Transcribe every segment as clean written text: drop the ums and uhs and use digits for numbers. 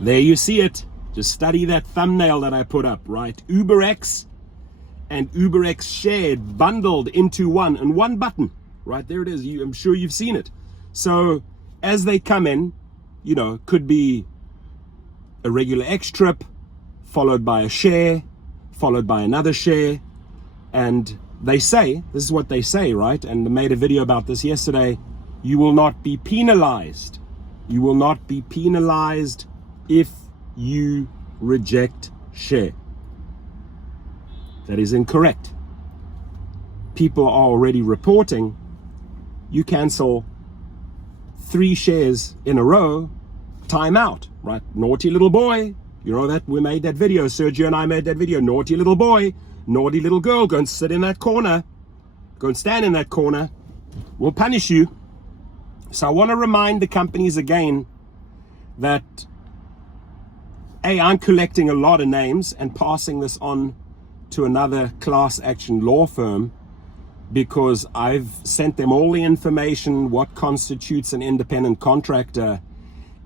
There you see it. Just study that thumbnail that I put up, right? UberX and UberX Share bundled into one, and one button, right? There it is. I'm sure you've seen it. So as they come in, you know, could be a regular X trip, followed by a share, followed by another share. And they say, this is what they say, right? And I made a video about this yesterday. You will not be penalized. You will not be penalized if you reject share. That is incorrect. People are already reporting you cancel 3 shares in a row, timeout, right? Naughty little boy. You know that we made that video. Sergio and I made that video. Naughty little boy, naughty little girl, go and sit in that corner. Go and stand in that corner. We'll punish you. So I want to remind the companies again that I'm collecting a lot of names and passing this on to another class action law firm because I've sent them all the information, what constitutes an independent contractor,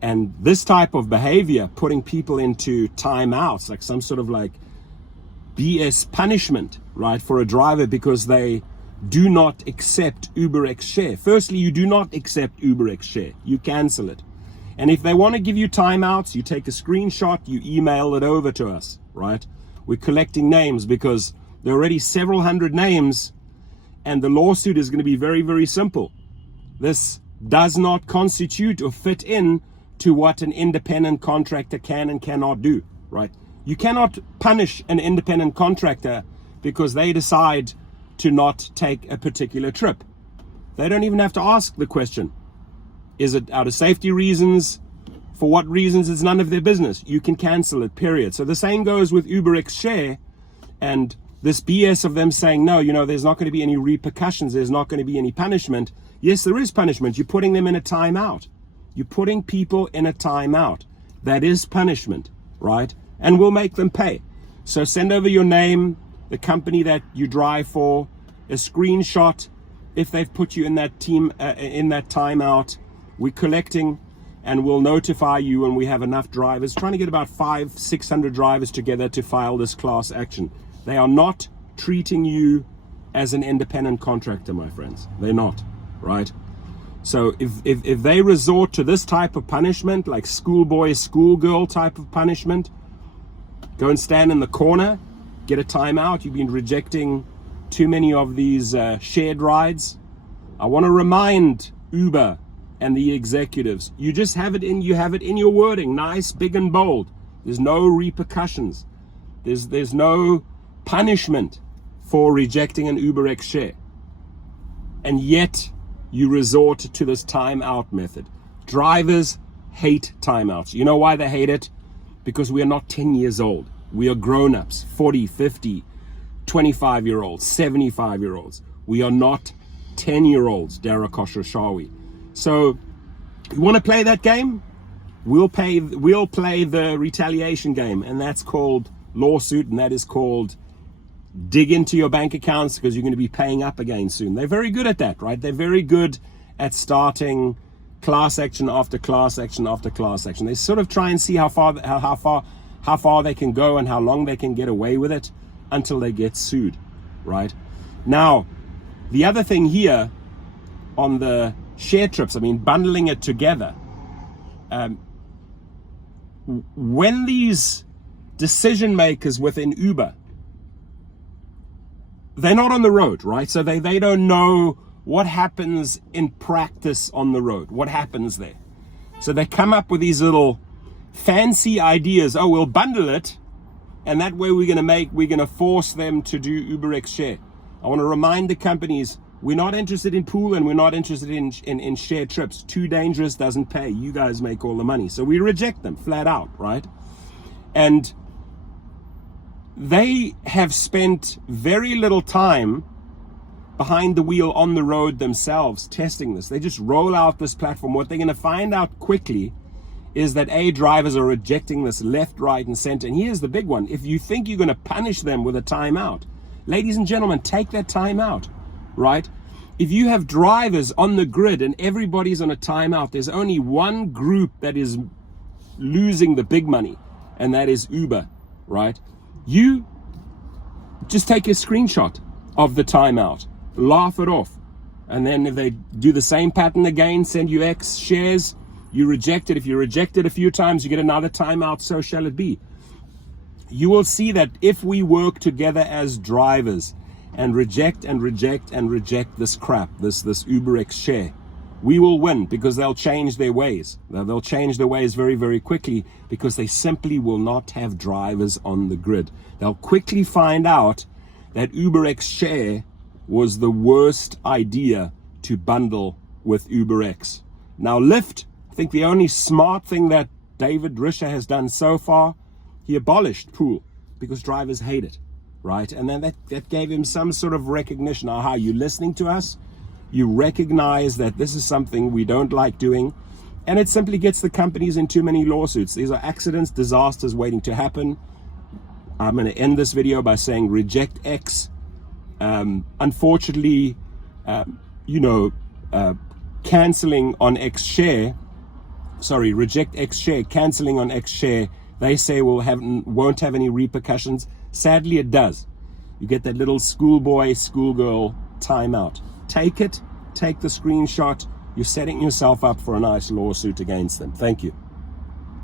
and this type of behavior, putting people into timeouts, like some sort of like BS punishment, right, for a driver because they do not accept UberX Share. Firstly, you do not accept UberX Share. You cancel it. And if they want to give you timeouts, you take a screenshot, you email it over to us, right? We're collecting names because there are already several hundred names, and the lawsuit is going to be very, very simple. This does not constitute or fit in to what an independent contractor can and cannot do, right? You cannot punish an independent contractor because they decide to not take a particular trip. They don't even have to ask the question. Is it out of safety reasons? For what reasons? It's none of their business. You can cancel it, period. So the same goes with UberX Share and this BS of them saying, no, you know, there's not going to be any repercussions. There's not going to be any punishment. Yes, there is punishment. You're putting them in a timeout. You're putting people in a timeout. That is punishment, right? And we'll make them pay. So send over your name, the company that you drive for, a screenshot if they've put you in that in that timeout. We're collecting and we'll notify you when we have enough drivers, trying to get about 500-600 drivers together to file this class action. They are not treating you as an independent contractor, my friends. They're not, right? So if they resort to this type of punishment, like schoolboy, schoolgirl type of punishment, go and stand in the corner, get a timeout. You've been rejecting too many of these shared rides. I want to remind Uber and the executives, you just have it in, your wording, nice, big and bold. There's no repercussions. There's no punishment for rejecting an UberX Share. And yet you resort to this timeout method. Drivers hate timeouts. You know why they hate it? Because we are not 10 years old. We are grown-ups, 40, 50, 25-year-olds, 75-year-olds. We are not 10-year-olds, Darakosha Shawi. So you want to play that game? We'll play the retaliation game, and that's called lawsuit, and that is called dig into your bank accounts because you're going to be paying up again soon. They're very good at that, right? They're very good at starting class action after class action after class action. They sort of try and see how far they can go and how long they can get away with it until they get sued, right? Now, the other thing here on the share trips, I mean, bundling it together, when these decision makers within Uber, they're not on the road, right? So they don't know what happens in practice on the road, what happens there. So they come up with these little fancy ideas. Oh, we'll bundle it, and that way we're going to force them to do UberX Share. I want to remind the companies, we're not interested in pool and we're not interested in share trips. Too dangerous, doesn't pay. You guys make all the money. So we reject them flat out, right? And they have spent very little time behind the wheel on the road themselves testing this. They just roll out this platform. What they're going to find out quickly is that drivers are rejecting this left, right, and center. And here's the big one. If you think you're going to punish them with a timeout, ladies and gentlemen, take that timeout, right? If you have drivers on the grid and everybody's on a timeout, there's only one group that is losing the big money, and that is Uber, right? You just take a screenshot of the timeout, laugh it off, and then if they do the same pattern again, send you X shares, you reject it. If you reject it a few times, you get another timeout, so shall it be. You will see that if we work together as drivers and reject this crap, this UberX Share, we will win, because they'll change their ways. They'll change their ways very, very quickly, because they simply will not have drivers on the grid. They'll quickly find out that UberX Share was the worst idea to bundle with UberX. Now Lyft, I think the only smart thing that David Risher has done so far, he abolished pool, because drivers hate it, right? And then that gave him some sort of recognition. Aha, you listening to us? You recognize that this is something we don't like doing, and it simply gets the companies in too many lawsuits. These are accidents, disasters waiting to happen. I'm going to end this video by saying reject X. Unfortunately, canceling on X Share, reject X Share, canceling on X Share, they say won't have any repercussions. Sadly, it does. You get that little schoolboy, schoolgirl timeout. Take it, take the screenshot. You're setting yourself up for a nice lawsuit against them. Thank you.